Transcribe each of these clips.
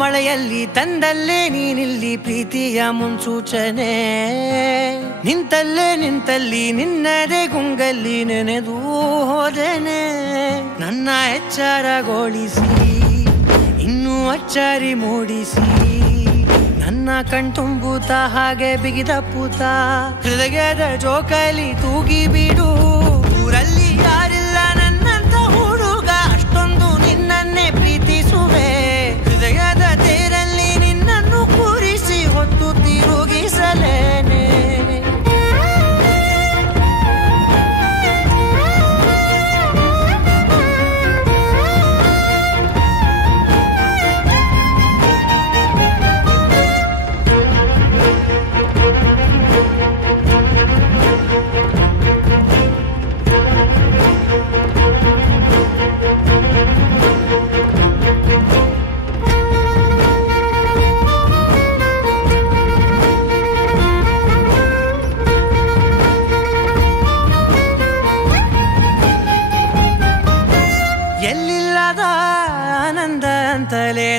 ಮಳೆಯಲ್ಲಿ ತಂದಲ್ಲೇ ನೀನಿಲ್ಲಿ ಪ್ರೀತಿಯ ಮುನ್ಸೂಚನೆ ನಿಂತಲ್ಲಿ ನಿನ್ನದೇ ಗುಂಗಲ್ಲಿ ನೆನೆದು ಹೋದೆನೆ ನನ್ನ ಎಚ್ಚರಗೊಳಿಸಿ ಇನ್ನೂ ಅಚ್ಚರಿ ಮೂಡಿಸಿ ನನ್ನ ಕಣ್ತುಂಬುತ್ತ ಹಾಗೆ ಬಿಗಿದ ಪೂತ ಹೃದಯದ ಜೋಕಾಲಿ ತೂಗಿ ಬಿಡು ಊರಲ್ಲಿ ಯಾರಿಲ್ಲ ನನ್ನಂತ ಹುಡುಗ ಅಷ್ಟೊಂದು ನಿನ್ನನ್ನೇ ಪ್ರೀತಿಸುವೆ ಹೃದಯದ ತೇರಲ್ಲಿ ನಿನ್ನನ್ನು ಕೂರಿಸಿ ಹೊತ್ತು ತಿರುಗಿಸಲೇನೆ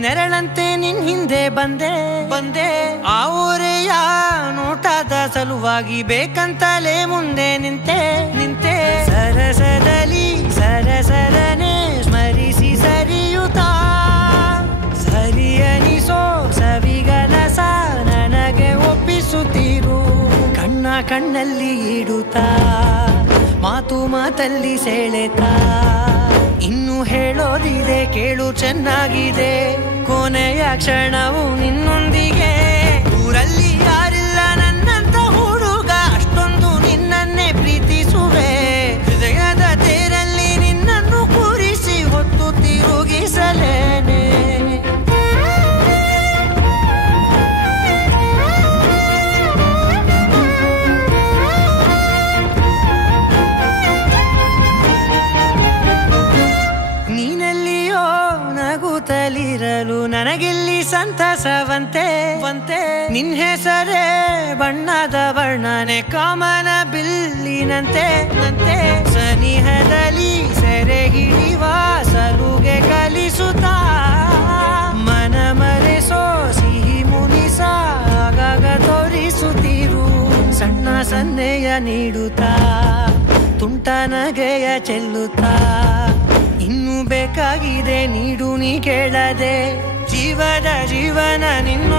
ನೆರಳಂತೆ ನಿನ್ ಹಿಂದೆ ಬಂದೆ ಆ ಊರೆಯ ನೋಟದ ಸಲುವಾಗಿ ಬೇಕಂತಲೇ ಮುಂದೆ ನಿಂತೆ ಸರಸರನೆ ಸ್ಮರಿಸಿ ಸರಿಯುತ್ತಾ ಸರಿಯನಿಸೋ ಸವಿಗನಸ ನನಗೆ ಒಪ್ಪಿಸುತ್ತೀರು ಕಣ್ಣಲ್ಲಿ ಇಡುತ್ತಾ ಮಾತಲ್ಲಿ ಸೆಳೆತಾ ಇನ್ನು ಹೇಳೋದಿದೆ ಕೇಳು ಚೆನ್ನಾಗಿದೆ ಕೊನೆಯ ಕ್ಷಣವು ನಿನ್ನೊಂದಿಗೆ ಊರಲ್ಲಿ ಯಾರಿಲ್ಲ ನನ್ನಂತ ಹುಡುಗ ಅಷ್ಟೊಂದು ನಿನ್ನನ್ನೇ ಪ್ರೀತಿಸುವೆ ಹೃದಯದ ತೇರಲ್ಲಿ ನಿನ್ನನ್ನು ಕೂರಿಸಿ ಹೊತ್ತು ತಿರುಗಿಸಲೇನೆ ನಗುತ್ತಲಿರಲು ನನಗಿಲ್ಲಿ ಸಂತಸವಂತೆ ನಿನ್ ಹೆಸರೇ ಬಣ್ಣದ ವರ್ಣನೆ ಕಾಮನ ಬಿಲ್ಲಿನಂತೆ ಸನಿಹದಲ್ಲಿ ಸೆರೆ ಹಿಡಿಯುವ ಸಲುಗೆ ಕಲಿಸುತ್ತಾ ಮನ ಮರೆಸೋ ಸಿಹಿ ಮುನಿಸ ಆಗಾಗ ತೋರಿಸುತ್ತಿರು ಸಣ್ಣ ಸನ್ನೆಯ ನೀಡುತ್ತಾ ತುಂಟ ನಗೆಯ ಚೆಲ್ಲುತ್ತಾ ಇನ್ನು ಬೇಕಾಗಿದೆ ನೀಡು ನೀ ಕೇಳದೆ ಜೀವನ ನಿನ್ನ